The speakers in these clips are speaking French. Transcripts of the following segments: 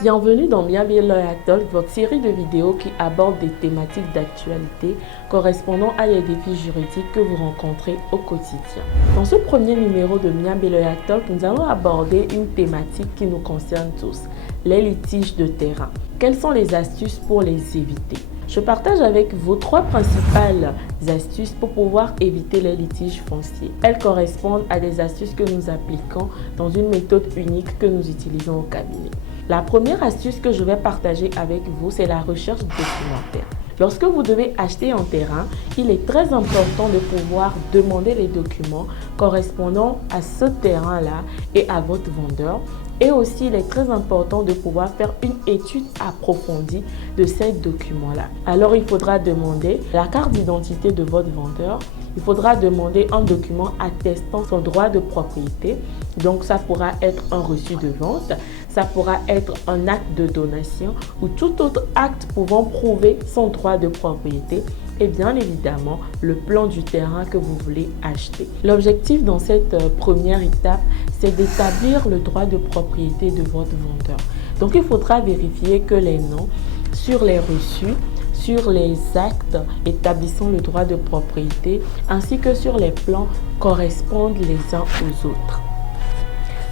Bienvenue dans Miabi Lawyer Talk, votre série de vidéos qui aborde des thématiques d'actualité correspondant à des défis juridiques que vous rencontrez au quotidien. Dans ce premier numéro de Miabi Lawyer Talk, nous allons aborder une thématique qui nous concerne tous, les litiges de terrain. Quelles sont les astuces pour les éviter? Je partage avec vous 3 principales astuces pour pouvoir éviter les litiges fonciers. Elles correspondent à des astuces que nous appliquons dans une méthode unique que nous utilisons au cabinet. La première astuce que je vais partager avec vous, c'est la recherche documentaire. Lorsque vous devez acheter un terrain, il est très important de pouvoir demander les documents correspondant à ce terrain-là et à votre vendeur. Et aussi, il est très important de pouvoir faire une étude approfondie de ces documents-là. Alors, il faudra demander la carte d'identité de votre vendeur. Il faudra demander un document attestant son droit de propriété. Donc, ça pourra être un reçu de vente, ça pourra être un acte de donation ou tout autre acte pouvant prouver son droit de propriété. Et bien évidemment, le plan du terrain que vous voulez acheter. L'objectif dans cette première étape, c'est d'établir le droit de propriété de votre vendeur. Donc, il faudra vérifier que les noms sur les reçus, sur les actes établissant le droit de propriété, ainsi que sur les plans correspondent les uns aux autres.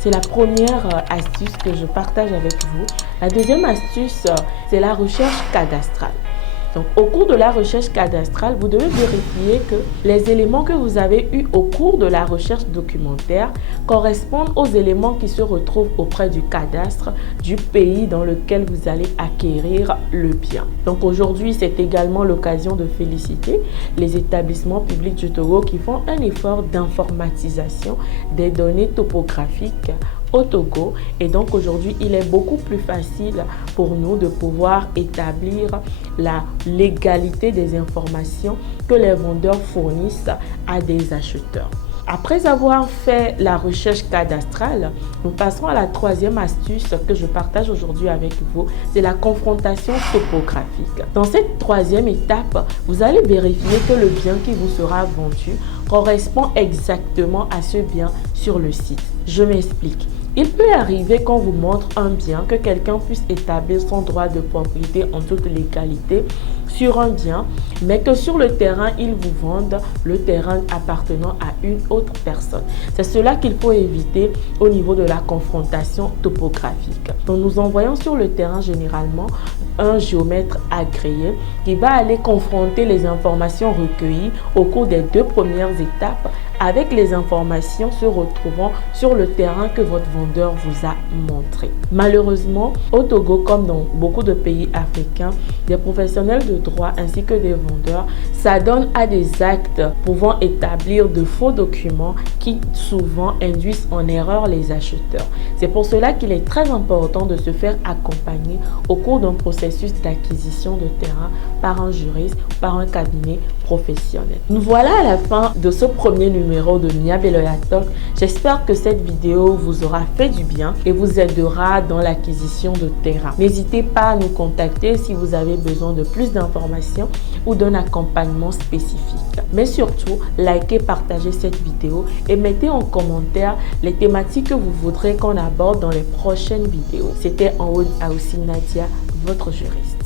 C'est la première astuce que je partage avec vous. La deuxième astuce, c'est la recherche cadastrale. Donc, au cours de la recherche cadastrale, vous devez vérifier que les éléments que vous avez eus au cours de la recherche documentaire correspondent aux éléments qui se retrouvent auprès du cadastre du pays dans lequel vous allez acquérir le bien. Donc, aujourd'hui, c'est également l'occasion de féliciter les établissements publics du Togo qui font un effort d'informatisation des données topographiques au Togo, et donc aujourd'hui il est beaucoup plus facile pour nous de pouvoir établir la légalité des informations que les vendeurs fournissent à des acheteurs. Après avoir fait la recherche cadastrale, nous passons à la troisième astuce que je partage aujourd'hui avec vous, c'est la confrontation topographique. Dans cette troisième étape, vous allez vérifier que le bien qui vous sera vendu correspond exactement à ce bien sur le site. Je m'explique. Il peut arriver qu'on vous montre un bien, que quelqu'un puisse établir son droit de propriété en toute légalité sur un bien, mais que sur le terrain, ils vous vendent le terrain appartenant à une autre personne. C'est cela qu'il faut éviter au niveau de la confrontation topographique. Donc, nous envoyons sur le terrain généralement un géomètre agréé qui va aller confronter les informations recueillies au cours des 2 premières étapes avec les informations se retrouvant sur le terrain que votre vendeur vous a montré. Malheureusement, au Togo, comme dans beaucoup de pays africains, des professionnels de droit ainsi que des vendeurs s'adonnent à des actes pouvant établir de faux documents qui souvent induisent en erreur les acheteurs. C'est pour cela qu'il est très important de se faire accompagner au cours d'un processus d'acquisition de terrain par un juriste, par un cabinet professionnel. Nous voilà à la fin de ce premier numéro de Miabi Lawyer Talk. J'espère que cette vidéo vous aura fait du bien et vous aidera dans l'acquisition de terrain. N'hésitez pas à nous contacter si vous avez besoin de plus d'informations ou d'un accompagnement spécifique. Mais surtout, likez, partagez cette vidéo et mettez en commentaire les thématiques que vous voudrez qu'on aborde dans les prochaines vidéos. C'était Anwoud Aoussi Nadia, votre juriste.